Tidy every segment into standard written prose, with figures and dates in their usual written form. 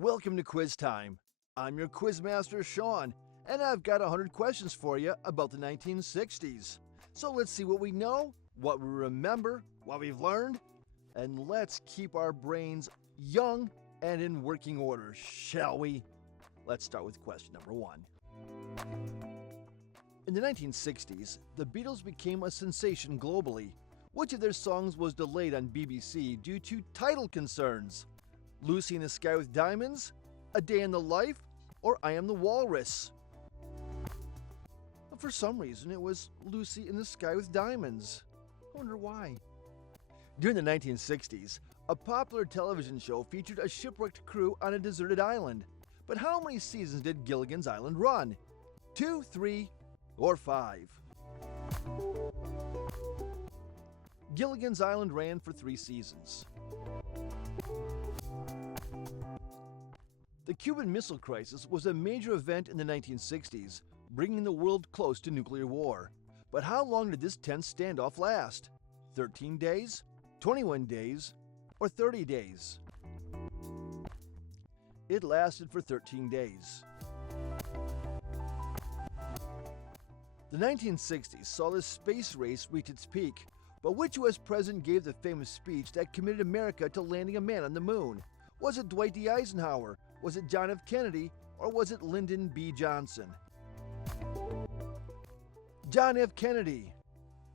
Welcome to Quiz Time. I'm your Quizmaster, Sean, and I've got 100 questions for you about the 1960s. So let's see what we know, what we remember, what we've learned, and let's keep our brains young and in working order, shall we? Let's start with question number 1. In the 1960s, the Beatles became a sensation globally. Which of their songs was delayed on BBC due to title concerns? Lucy in the Sky with Diamonds, A Day in the Life, or I Am the Walrus? For some reason, it was Lucy in the Sky with Diamonds. I wonder why. During the 1960s, a popular television show featured a shipwrecked crew on a deserted island. But how many seasons did Gilligan's Island run? 2, 3, or 5? Gilligan's Island ran for 3 seasons. The Cuban Missile Crisis was a major event in the 1960s, bringing the world close to nuclear war. But how long did this tense standoff last? 13 days, 21 days, or 30 days? It lasted for 13 days. The 1960s saw the space race reach its peak, but which U.S. president gave the famous speech that committed America to landing a man on the moon? Was it Dwight D. Eisenhower? Was it John F. Kennedy? Or was it Lyndon B. Johnson? John F. Kennedy.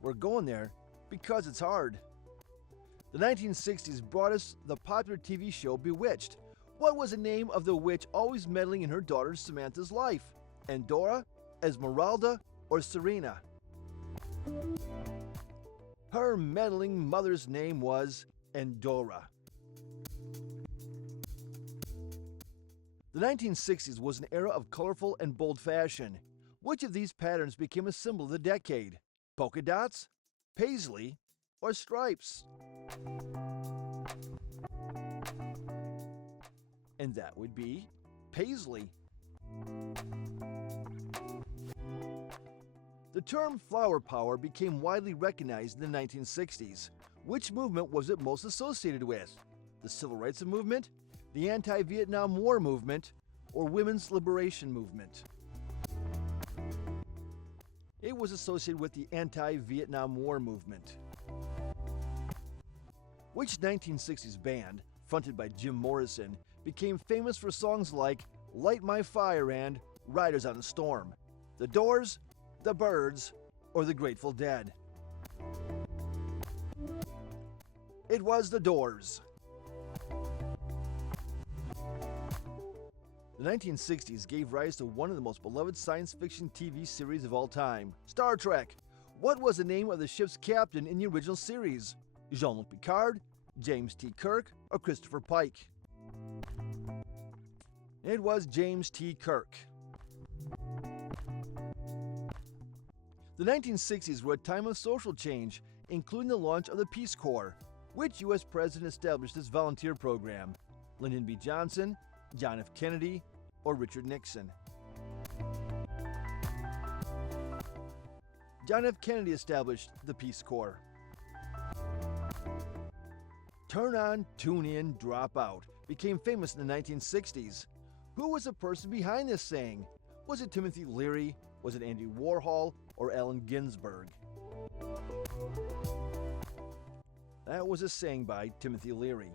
We're going there because it's hard. The 1960s brought us the popular TV show Bewitched. What was the name of the witch always meddling in her daughter Samantha's life? Endora, Esmeralda, or Serena? Her meddling mother's name was Endora. The 1960s was an era of colorful and bold fashion. Which of these patterns became a symbol of the decade? Polka dots, paisley, or stripes? And that would be paisley. The term flower power became widely recognized in the 1960s. Which movement was it most associated with? The Civil Rights Movement, the Anti-Vietnam War Movement, or Women's Liberation Movement? It was associated with the Anti-Vietnam War Movement. Which 1960s band, fronted by Jim Morrison, became famous for songs like Light My Fire and Riders on a Storm? The Doors, the Byrds, or the Grateful Dead? It was the Doors. The 1960s gave rise to one of the most beloved science fiction TV series of all time, Star Trek. What was the name of the ship's captain in the original series? Jean-Luc Picard, James T. Kirk, or Christopher Pike? It was James T. Kirk. The 1960s were a time of social change, including the launch of the Peace Corps. Which U.S. president established this volunteer program? Lyndon B. Johnson, John F. Kennedy, or Richard Nixon? John F. Kennedy established the Peace Corps. Turn on, tune in, drop out became famous in the 1960s. Who was the person behind this saying? Was it Timothy Leary? Was it Andy Warhol? Or Allen Ginsberg? That was a saying by Timothy Leary.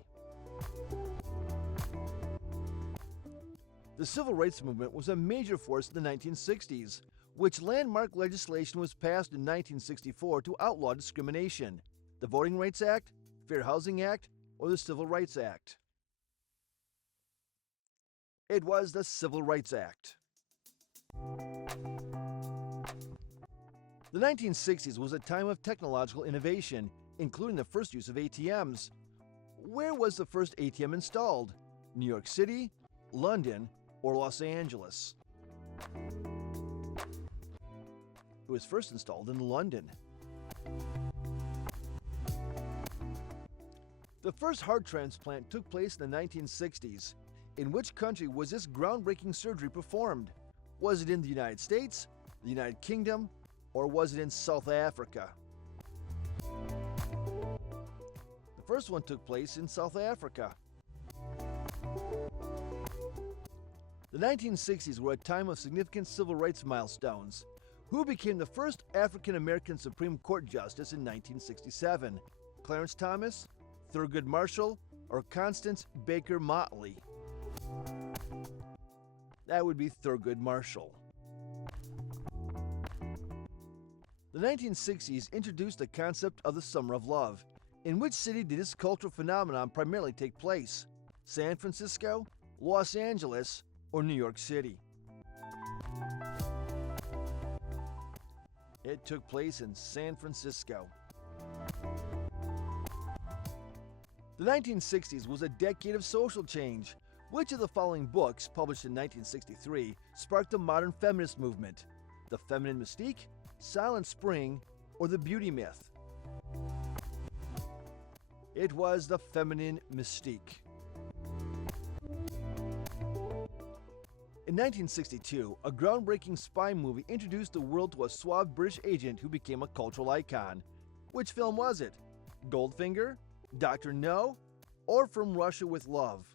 The Civil Rights Movement was a major force in the 1960s. Which landmark legislation was passed in 1964 to outlaw discrimination? The Voting Rights Act, Fair Housing Act, or the Civil Rights Act? It was the Civil Rights Act. The 1960s was a time of technological innovation, including the first use of ATMs. Where was the first ATM installed? New York City, London, or Los Angeles? It was first installed in London. The first heart transplant took place in the 1960s. In which country was this groundbreaking surgery performed? Was it in the United States, the United Kingdom, or was it in South Africa? The first one took place in South Africa. The 1960s were a time of significant civil rights milestones. Who became the first African American Supreme Court Justice in 1967? Clarence Thomas, Thurgood Marshall, or Constance Baker Motley? That would be Thurgood Marshall. The 1960s introduced the concept of the Summer of Love. In which city did this cultural phenomenon primarily take place? San Francisco, Los Angeles, or New York City? It took place in San Francisco. The 1960s was a decade of social change. Which of the following books, published in 1963, sparked the modern feminist movement? The Feminine Mystique, Silent Spring, or The Beauty Myth? It was The Feminine Mystique. In 1962, a groundbreaking spy movie introduced the world to a suave British agent who became a cultural icon. Which film was it? Goldfinger, Dr. No, or From Russia with Love?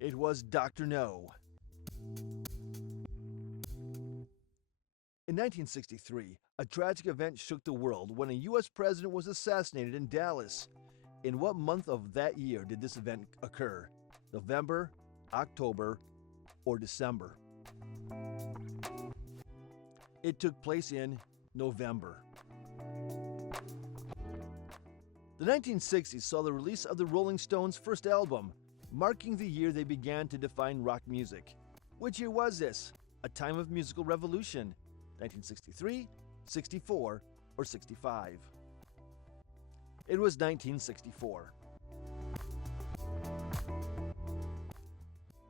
It was Dr. No. In 1963, a tragic event shook the world when a U.S. president was assassinated in Dallas. In what month of that year did this event occur? November, October, or December? It took place in November. The 1960s saw the release of the Rolling Stones' first album, marking the year they began to define rock music. Which year was this? A time of musical revolution? 1963, 64, or 65? It was 1964.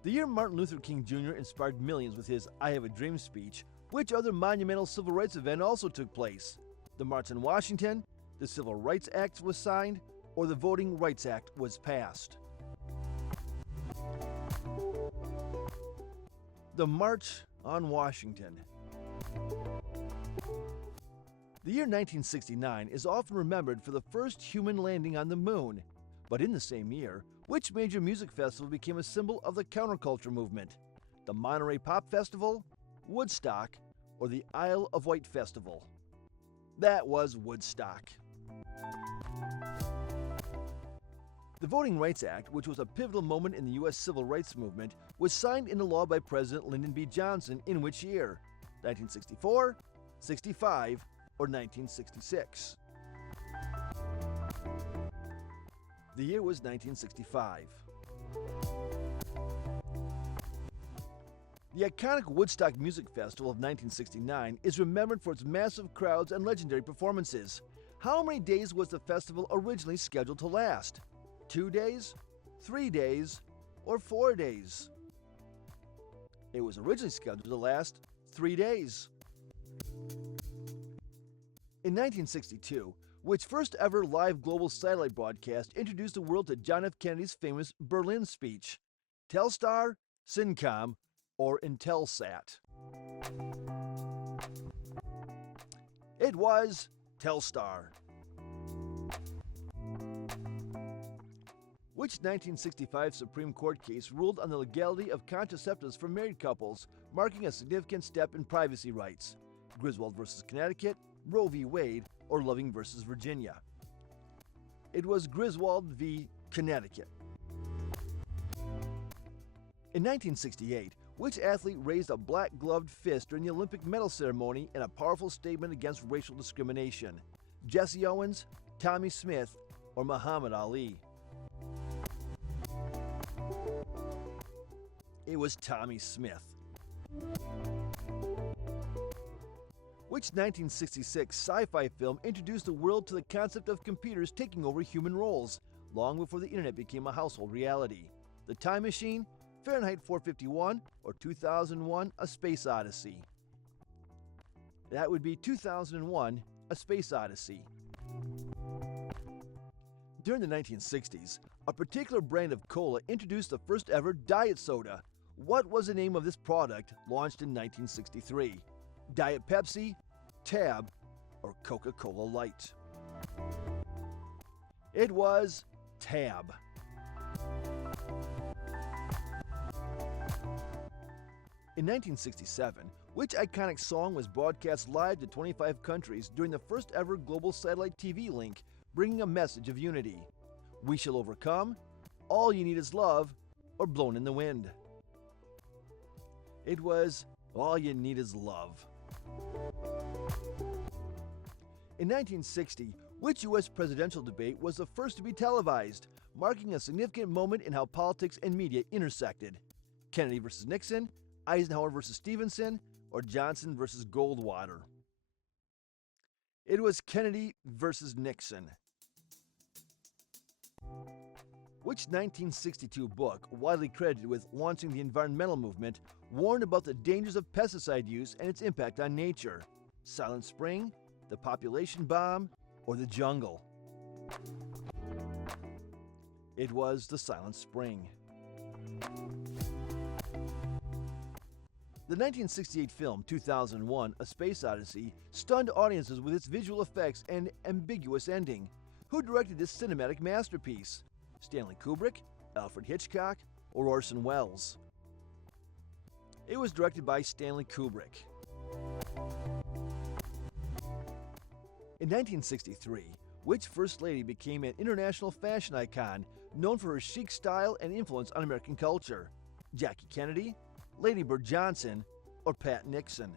The year Martin Luther King Jr. inspired millions with his I Have a Dream speech, which other monumental civil rights event also took place? The March on Washington, the Civil Rights Act was signed, or the Voting Rights Act was passed? The March on Washington. The year 1969 is often remembered for the first human landing on the moon. But in the same year, which major music festival became a symbol of the counterculture movement? The Monterey Pop Festival, Woodstock, or the Isle of Wight Festival? That was Woodstock. The Voting Rights Act, which was a pivotal moment in the U.S. civil rights movement, was signed into law by President Lyndon B. Johnson in which year? 1964, 65, or 1966? The year was 1965. The iconic Woodstock Music Festival of 1969 is remembered for its massive crowds and legendary performances. How many days was the festival originally scheduled to last? 2 days, 3 days, or 4 days? It was originally scheduled to last 3 days. In 1962, which first ever live global satellite broadcast introduced the world to John F. Kennedy's famous Berlin speech? Telstar, Syncom, or Intelsat? It was Telstar. Which 1965 Supreme Court case ruled on the legality of contraceptives for married couples, marking a significant step in privacy rights? Griswold v. Connecticut, Roe v. Wade, or Loving v. Virginia? It was Griswold v. Connecticut. In 1968, which athlete raised a black-gloved fist during the Olympic medal ceremony in a powerful statement against racial discrimination? Jesse Owens, Tommy Smith, or Muhammad Ali? It was Tommy Smith. Which 1966 sci-fi film introduced the world to the concept of computers taking over human roles, long before the internet became a household reality? The Time Machine, Fahrenheit 451, or 2001: A Space Odyssey? That would be 2001: A Space Odyssey. During the 1960s, a particular brand of cola introduced the first ever diet soda. What was the name of this product launched in 1963? Diet Pepsi, Tab, or Coca-Cola Light? It was Tab. In 1967, which iconic song was broadcast live to 25 countries during the first ever global satellite TV link, bringing a message of unity? We Shall Overcome, All You Need Is Love, or Blown in the Wind? It was All You Need Is Love. In 1960, which U.S. presidential debate was the first to be televised, marking a significant moment in how politics and media intersected? Kennedy versus Nixon, Eisenhower versus Stevenson, or Johnson versus Goldwater? It was Kennedy versus Nixon. Which 1962 book, widely credited with launching the environmental movement, warned about the dangers of pesticide use and its impact on nature? Silent Spring, The Population Bomb, or The Jungle? It was The Silent Spring. The 1968 film 2001: A Space Odyssey stunned audiences with its visual effects and ambiguous ending. Who directed this cinematic masterpiece? Stanley Kubrick, Alfred Hitchcock, or Orson Welles? It was directed by Stanley Kubrick. In 1963, which First Lady became an international fashion icon known for her chic style and influence on American culture? Jackie Kennedy, Lady Bird Johnson, or Pat Nixon?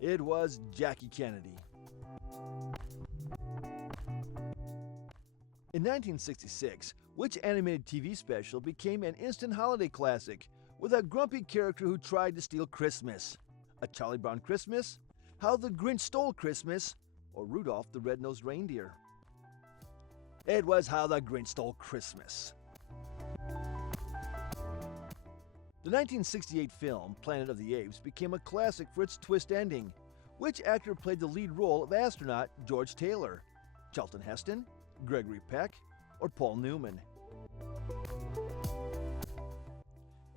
It was Jackie Kennedy. In 1966, which animated TV special became an instant holiday classic with a grumpy character who tried to steal Christmas? A Charlie Brown Christmas, How the Grinch Stole Christmas, or Rudolph the Red-Nosed Reindeer? It was How the Grinch Stole Christmas. The 1968 film Planet of the Apes became a classic for its twist ending. Which actor played the lead role of astronaut George Taylor? Charlton Heston, Gregory Peck, or Paul Newman?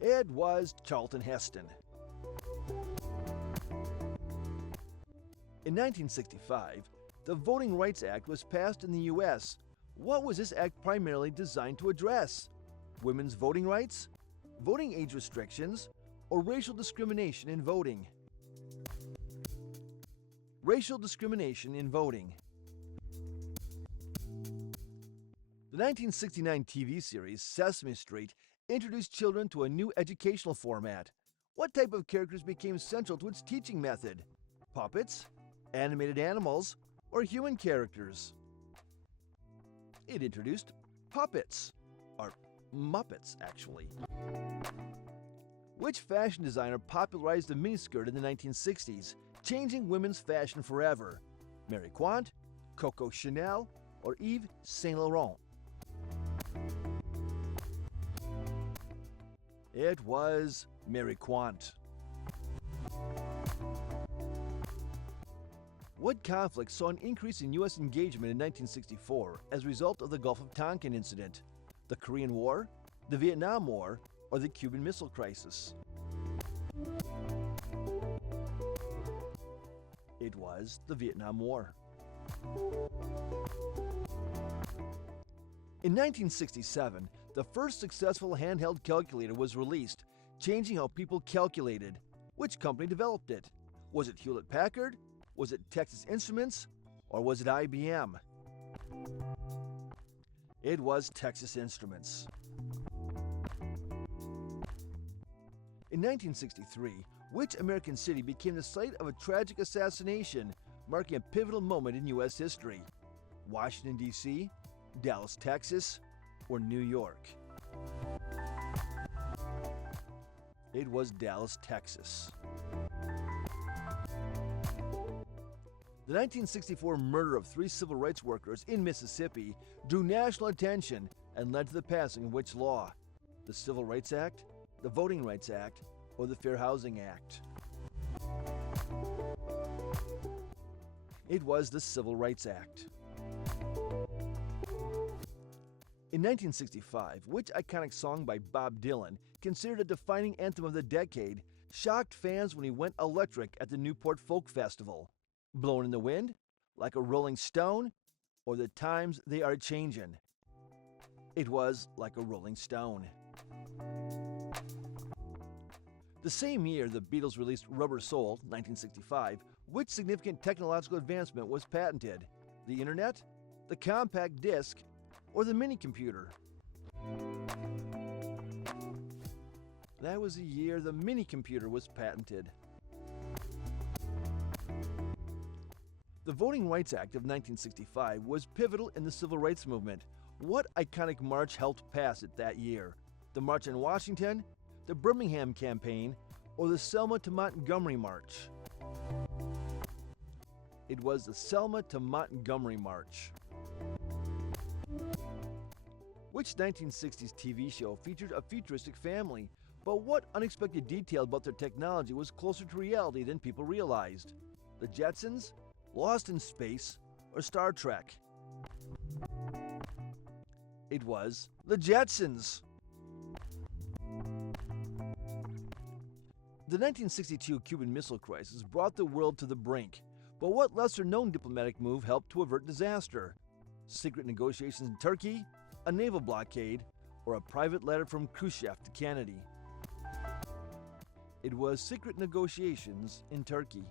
It was Charlton Heston. In 1965, the Voting Rights Act was passed in the U.S. What was this act primarily designed to address? Women's voting rights, voting age restrictions, or racial discrimination in voting? Racial discrimination in voting. The 1969 TV series Sesame Street introduced children to a new educational format. What type of characters became central to its teaching method? Puppets, animated animals, or human characters? It introduced puppets, or Muppets, actually. Which fashion designer popularized the miniskirt in the 1960s, changing women's fashion forever? Mary Quant, Coco Chanel, or Yves Saint Laurent? It was Mary Quant. What conflict saw an increase in U.S. engagement in 1964 as a result of the Gulf of Tonkin incident? The Korean War, the Vietnam War, or the Cuban Missile Crisis? It was the Vietnam War. In 1967, the first successful handheld calculator was released, changing how people calculated. Which company developed it? Was it Hewlett-Packard? Was it Texas Instruments? Or was it IBM? It was Texas Instruments. In 1963, which American city became the site of a tragic assassination, marking a pivotal moment in U.S. history? Washington, D.C., Dallas, Texas, or New York? It was Dallas, Texas. The 1964 murder of 3 civil rights workers in Mississippi drew national attention and led to the passing of which law? The Civil Rights Act, the Voting Rights Act, or the Fair Housing Act? It was the Civil Rights Act. In 1965, which iconic song by Bob Dylan, considered a defining anthem of the decade, shocked fans when he went electric at the Newport Folk Festival? Blowin' in the Wind, Like a Rolling Stone, or The Times They Are Changin'? It was Like a Rolling Stone. The same year, the Beatles released Rubber Soul, 1965, which significant technological advancement was patented? The internet, the compact disc, or the minicomputer? That was the year the minicomputer was patented. The Voting Rights Act of 1965 was pivotal in the civil rights movement. What iconic march helped pass it that year? The March on Washington, the Birmingham Campaign, or the Selma to Montgomery March? It was the Selma to Montgomery March. Which 1960s TV show featured a futuristic family? But what unexpected detail about their technology was closer to reality than people realized? The Jetsons, Lost in Space, or Star Trek? It was the Jetsons. The 1962 Cuban Missile Crisis brought the world to the brink, but what lesser-known diplomatic move helped to avert disaster? Secret negotiations in Turkey, a naval blockade, or a private letter from Khrushchev to Kennedy? It was secret negotiations in Turkey.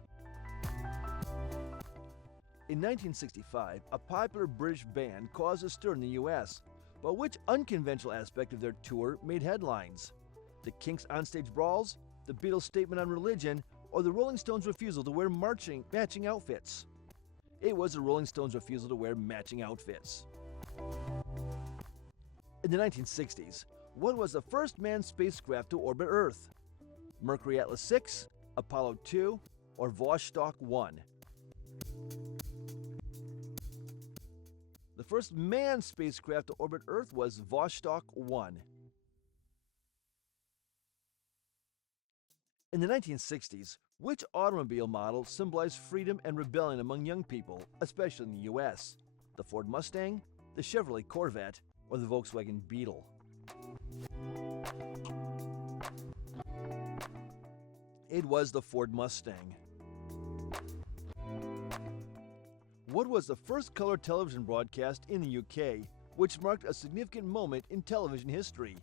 In 1965, a popular British band caused a stir in the U.S., but which unconventional aspect of their tour made headlines? The Kinks' onstage brawls, the Beatles' statement on religion, or the Rolling Stones' refusal to wear matching outfits? It was the Rolling Stones' refusal to wear matching outfits. In the 1960s, what was the first manned spacecraft to orbit Earth? Mercury Atlas 6, Apollo 2, or Vostok 1? The first manned spacecraft to orbit Earth was Vostok 1. In the 1960s, which automobile model symbolized freedom and rebellion among young people, especially in the U.S.? The Ford Mustang, the Chevrolet Corvette, or the Volkswagen Beetle? It was the Ford Mustang. What was the first color television broadcast in the UK, which marked a significant moment in television history?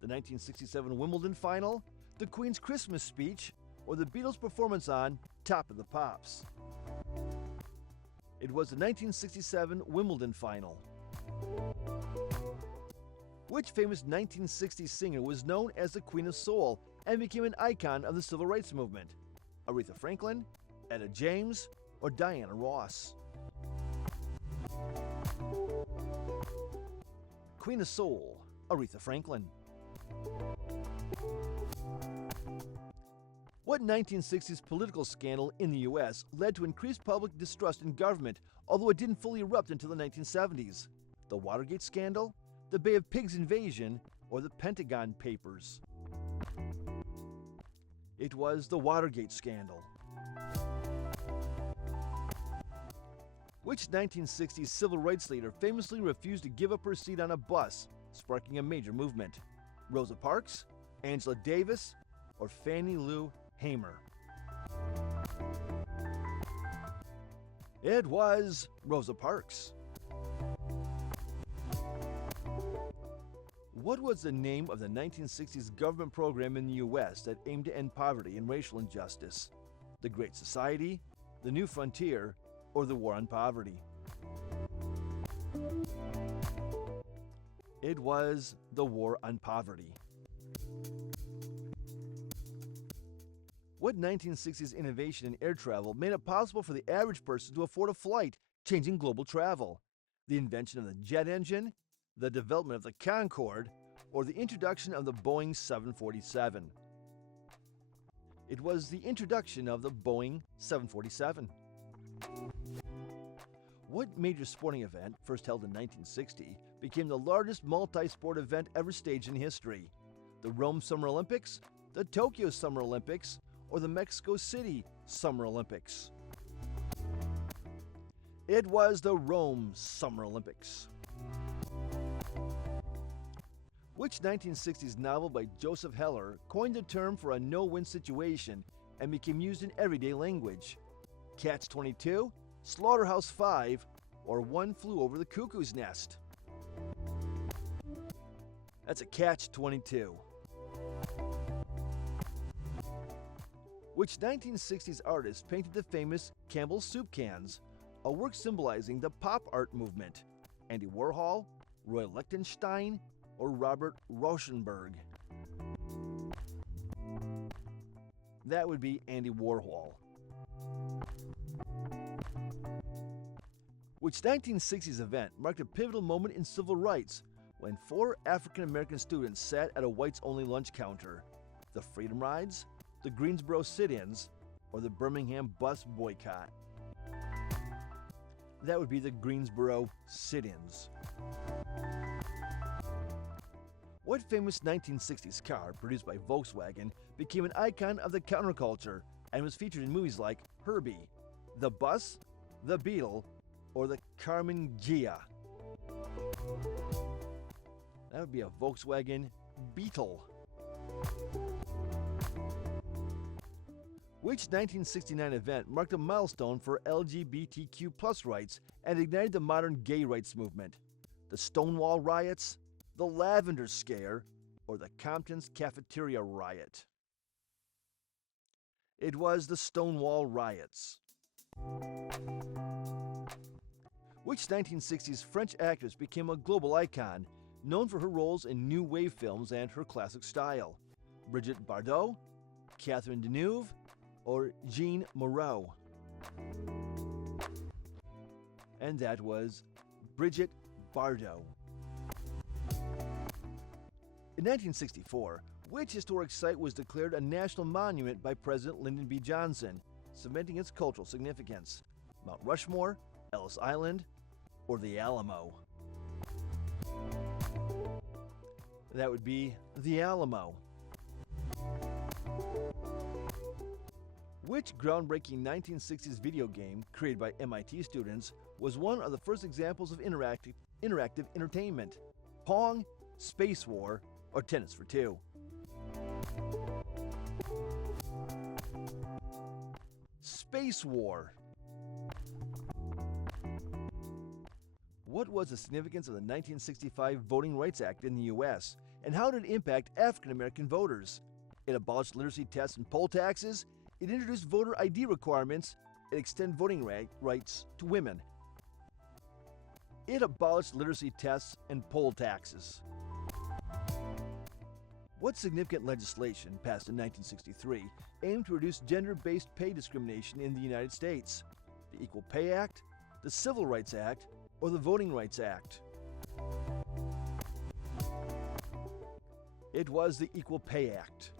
The 1967 Wimbledon final, the Queen's Christmas speech, or the Beatles' performance on Top of the Pops? It was the 1967 Wimbledon final. Which famous 1960s singer was known as the Queen of Soul and became an icon of the civil rights movement? Aretha Franklin, Etta James, or Diana Ross? Queen of Soul, Aretha Franklin. What 1960s political scandal in the U.S. led to increased public distrust in government, although it didn't fully erupt until the 1970s? The Watergate scandal, the Bay of Pigs invasion, or the Pentagon Papers? It was the Watergate scandal. Which 1960s civil rights leader famously refused to give up her seat on a bus, sparking a major movement? Rosa Parks, Angela Davis, or Fannie Lou Hamer? It was Rosa Parks. What was the name of the 1960s government program in the U.S. that aimed to end poverty and racial injustice? The Great Society, the New Frontier, or the War on Poverty? It was the War on Poverty. What 1960s innovation in air travel made it possible for the average person to afford a flight, changing global travel? The invention of the jet engine, the development of the Concorde, or the introduction of the Boeing 747? It was the introduction of the Boeing 747. What major sporting event, first held in 1960, became the largest multi-sport event ever staged in history? The Rome Summer Olympics, the Tokyo Summer Olympics, or the Mexico City Summer Olympics? It was the Rome Summer Olympics. Which 1960s novel by Joseph Heller coined the term for a no-win situation and became used in everyday language? Catch-22, Slaughterhouse-5, or One Flew Over the Cuckoo's Nest? That's a Catch-22. Which 1960s artist painted the famous Campbell's soup cans, a work symbolizing the pop art movement? Andy Warhol, Roy Lichtenstein, or Robert Rauschenberg? That would be Andy Warhol. Which 1960s event marked a pivotal moment in civil rights when 4 African American students sat at a whites-only lunch counter? The Freedom Rides, the Greensboro sit-ins, or the Birmingham bus boycott? That would be the Greensboro sit-ins. What famous 1960s car produced by Volkswagen became an icon of the counterculture and was featured in movies like Herbie, the Bus, the Beetle, or the Carmen Gia? That would be a Volkswagen Beetle. Which 1969 event marked a milestone for LGBTQ+ rights and ignited the modern gay rights movement? The Stonewall riots, the Lavender Scare, or the Compton's Cafeteria riot? It was the Stonewall riots. Which 1960s French actress became a global icon, known for her roles in new wave films and her classic style? Brigitte Bardot, Catherine Deneuve, or Jean Moreau? And that was Brigitte Bardot. In 1964, which historic site was declared a national monument by President Lyndon B. Johnson, cementing its cultural significance? Mount Rushmore, Ellis Island, or the Alamo? That would be the Alamo. Which groundbreaking 1960s video game created by MIT students was one of the first examples of interactive entertainment? Pong, Space War, or Tennis for Two? Space War. What was the significance of the 1965 Voting Rights Act in the U.S., and how did it impact African American voters? It abolished literacy tests and poll taxes. It introduced voter ID requirements. It extended voting rights to women. It abolished literacy tests and poll taxes. What significant legislation passed in 1963 aimed to reduce gender-based pay discrimination in the United States? The Equal Pay Act, the Civil Rights Act, or the Voting Rights Act? It was the Equal Pay Act.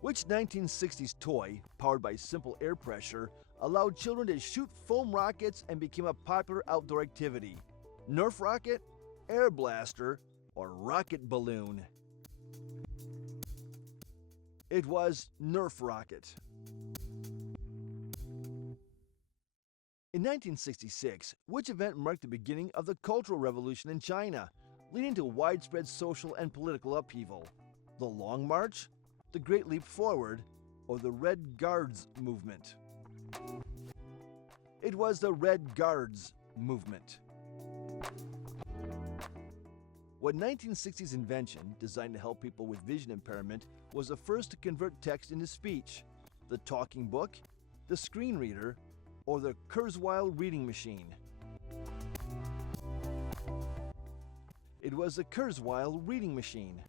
Which 1960s toy, powered by simple air pressure, allowed children to shoot foam rockets and became a popular outdoor activity? Nerf rocket, air blaster, or rocket balloon? It was Nerf rocket. In 1966, which event marked the beginning of the Cultural Revolution in China, leading to widespread social and political upheaval? The Long March, the Great Leap Forward, or the Red Guards movement? It was the Red Guards movement. What 1960s invention, designed to help people with vision impairment, was the first to convert text into speech? The talking book, the screen reader, or the Kurzweil reading machine? It was the Kurzweil reading machine.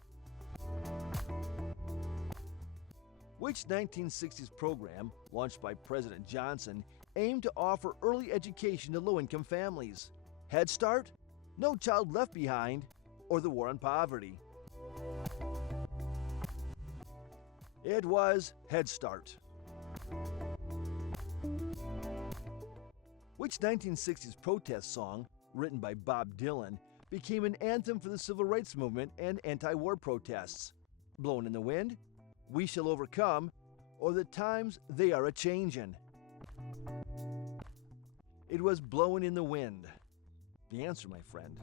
Which 1960s program, launched by President Johnson, aimed to offer early education to low-income families? Head Start, No Child Left Behind, or the War on Poverty? It was Head Start. Which 1960s protest song, written by Bob Dylan, became an anthem for the civil rights movement and anti-war protests? Blowin' in the Wind, We Shall Overcome, or The Times They Are A-Changin'? It was Blowin' in the Wind. The answer, my friend.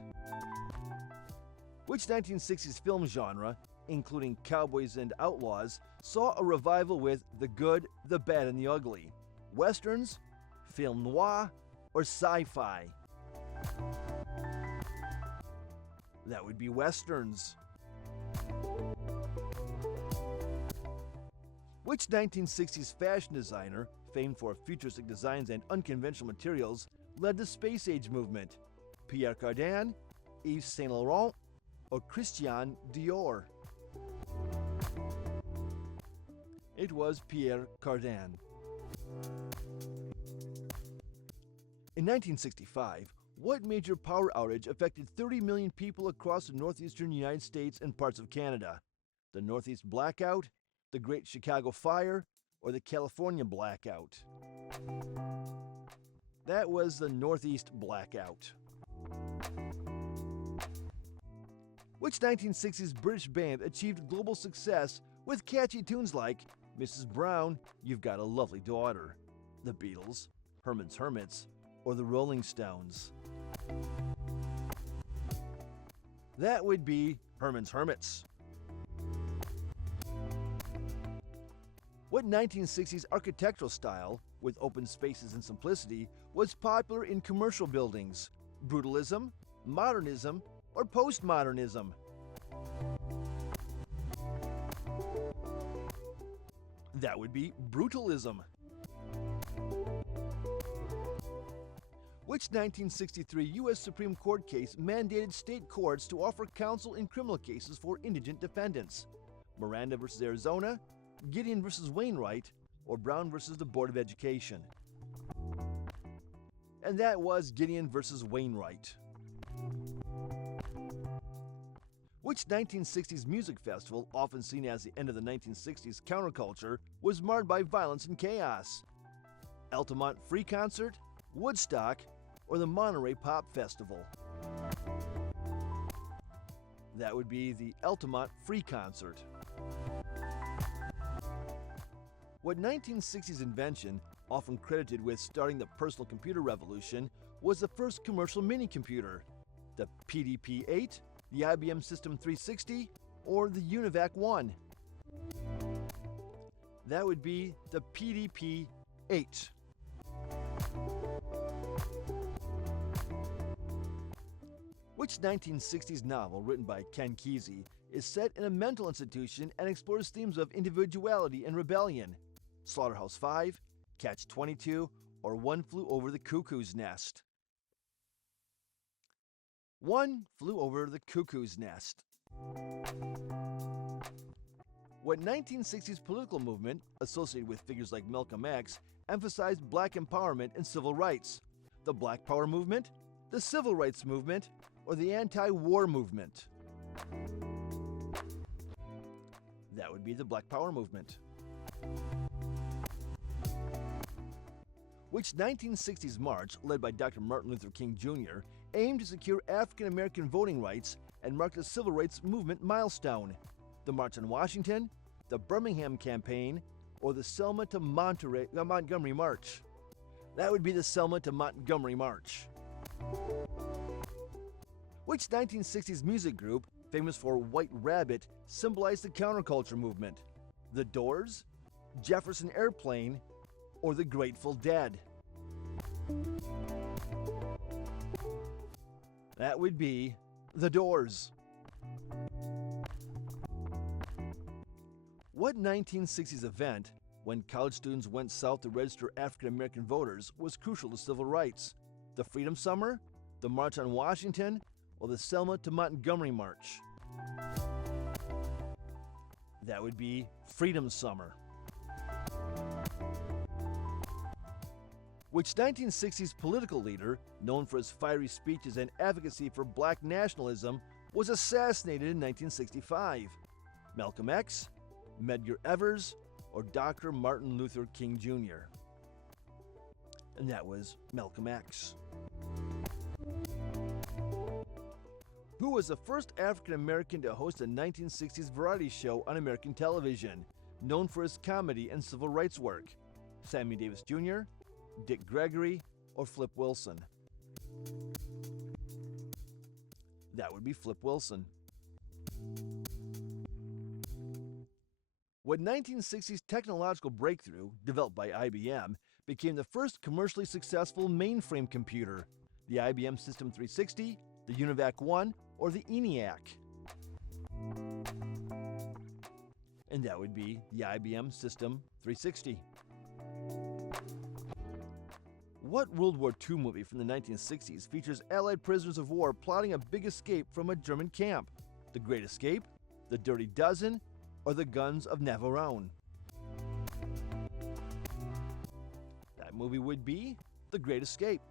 Which 1960s film genre, including cowboys and outlaws, saw a revival with The Good, the Bad, and the Ugly? Westerns, film noir, or sci-fi? That would be westerns. Which 1960s fashion designer, famed for futuristic designs and unconventional materials, led the space age movement? Pierre Cardin, Yves Saint Laurent, or Christian Dior? It was Pierre Cardin. In 1965, what major power outage affected 30 million people across the northeastern United States and parts of Canada? The Northeast Blackout, the Great Chicago Fire, or the California Blackout? That was the Northeast Blackout. Which 1960s British band achieved global success with catchy tunes like Mrs. Brown, You've Got a Lovely Daughter, The Beatles, Herman's Hermits, or the Rolling Stones? That would be Herman's Hermits. What 1960s architectural style, with open spaces and simplicity, was popular in commercial buildings? Brutalism, modernism, or postmodernism? That would be brutalism. Which 1963 U.S. Supreme Court case mandated state courts to offer counsel in criminal cases for indigent defendants? Miranda v. Arizona, Gideon v. Wainwright, or Brown v. the Board of Education? And that was Gideon v. Wainwright. Which 1960s music festival, often seen as the end of the 1960s counterculture, was marred by violence and chaos? Altamont Free Concert, Woodstock, or the Monterey Pop Festival? That would be the Altamont Free Concert. What 1960s invention, often credited with starting the personal computer revolution, was the first commercial mini-computer? The PDP-8, the IBM System 360, or the UNIVAC-1? That would be the PDP-8. Which 1960s novel written by Ken Kesey is set in a mental institution and explores themes of individuality and rebellion? Slaughterhouse-5, Catch-22, or One Flew Over the Cuckoo's Nest? One Flew Over the Cuckoo's Nest. What 1960s political movement, associated with figures like Malcolm X, emphasized black empowerment and civil rights? The Black Power movement, the Civil Rights movement, or the anti-war movement? That would be the Black Power movement. Which 1960s march, led by Dr. Martin Luther King Jr., aimed to secure African American voting rights and marked the civil rights movement milestone? The March on Washington, the Birmingham Campaign, or the Selma to Montgomery March? That would be the Selma to Montgomery March. Which 1960s music group, famous for White Rabbit, symbolized the counterculture movement? The Doors, Jefferson Airplane, or the Grateful Dead? That would be the Doors. What 1960s event, when college students went south to register African American voters, was crucial to civil rights? The Freedom Summer, the March on Washington, or the Selma to Montgomery March? That would be Freedom Summer. Which 1960s political leader, known for his fiery speeches and advocacy for black nationalism, was assassinated in 1965? Malcolm X, Medgar Evers, or Dr. Martin Luther King Jr.? And that was Malcolm X. Who was the first African American to host a 1960s variety show on American television, known for his comedy and civil rights work? Sammy Davis Jr., Dick Gregory, or Flip Wilson? That would be Flip Wilson. What 1960s technological breakthrough, developed by IBM, became the first commercially successful mainframe computer? The IBM System 360, the UNIVAC-1, or the ENIAC? And that would be the IBM System 360. What World War II movie from the 1960s features Allied prisoners of war plotting a big escape from a German camp? The Great Escape, The Dirty Dozen, or The Guns of Navarone? That movie would be The Great Escape.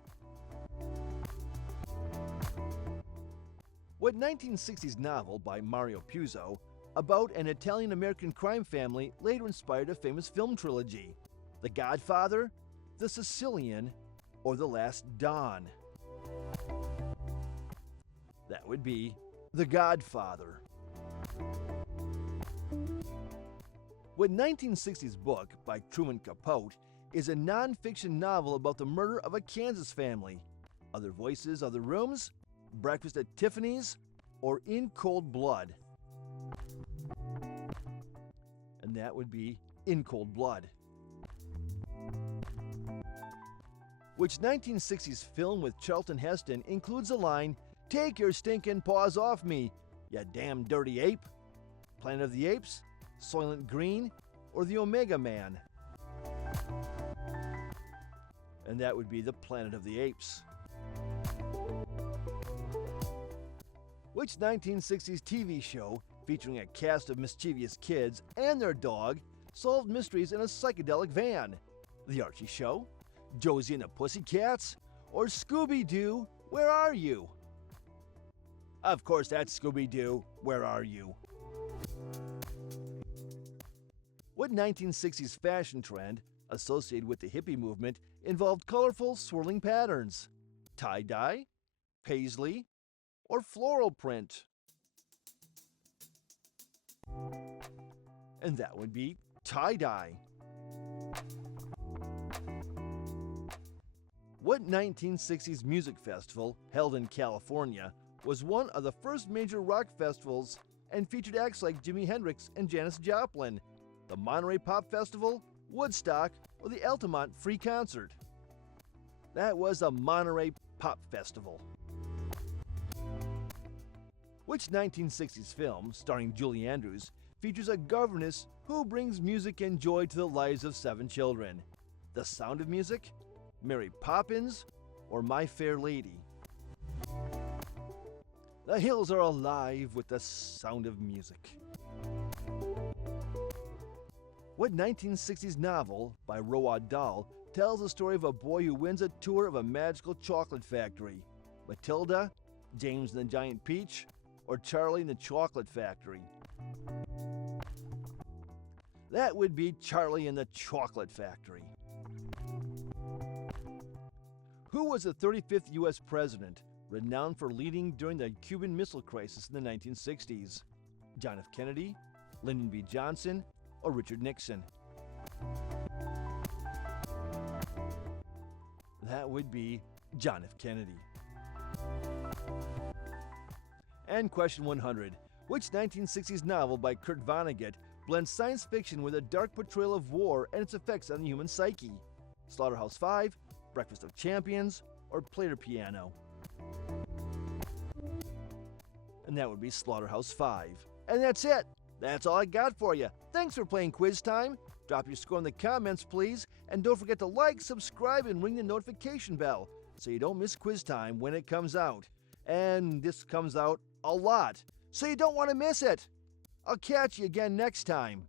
What 1960s novel by Mario Puzo about an Italian-American crime family later inspired a famous film trilogy? The Godfather, The Sicilian, or The Last Dawn? That would be The Godfather. What 1960s book by Truman Capote is a non-fiction novel about the murder of a Kansas family? Other Voices, Other Rooms, Breakfast at Tiffany's, or In Cold Blood? And that would be In Cold Blood. Which 1960s film with Charlton Heston includes the line, "Take your stinking paws off me, you damn dirty ape"? Planet of the Apes, Soylent Green, or The Omega Man? And that would be the Planet of the Apes. Which 1960s TV show, featuring a cast of mischievous kids and their dog, solved mysteries in a psychedelic van? The Archie Show, Josie and the Pussycats, or Scooby-Doo, Where Are You? Of course, that's Scooby-Doo, Where Are You? What 1960s fashion trend, associated with the hippie movement, involved colorful, swirling patterns? Tie-dye, paisley, or floral print? And that would be tie-dye. What 1960s music festival, held in California, was one of the first major rock festivals and featured acts like Jimi Hendrix and Janis Joplin? The Monterey Pop Festival, Woodstock, or the Altamont Free Concert? That was the Monterey Pop Festival. Which 1960s film, starring Julie Andrews, features a governess who brings music and joy to the lives of 7 children? The Sound of Music, Mary Poppins, or My Fair Lady? The hills are alive with the sound of music. What 1960s novel by Roald Dahl tells the story of a boy who wins a tour of a magical chocolate factory? Matilda, James and the Giant Peach, or Charlie and the Chocolate Factory? That would be Charlie and the Chocolate Factory. Who was the 35th U.S. president, renowned for leading during the Cuban Missile Crisis in the 1960s? John F. Kennedy, Lyndon B. Johnson, or Richard Nixon? That would be John F. Kennedy. And question 100. Which 1960s novel by Kurt Vonnegut blends science fiction with a dark portrayal of war and its effects on the human psyche? Slaughterhouse-Five, Breakfast of Champions, or Play the Piano? And that would be Slaughterhouse-Five. And that's it. That's all I got for you. Thanks for playing Quiz Time. Drop your score in the comments, please. And don't forget to like, subscribe, and ring the notification bell so you don't miss Quiz Time when it comes out. And this comes out a lot, so you don't want to miss it. I'll catch you again next time.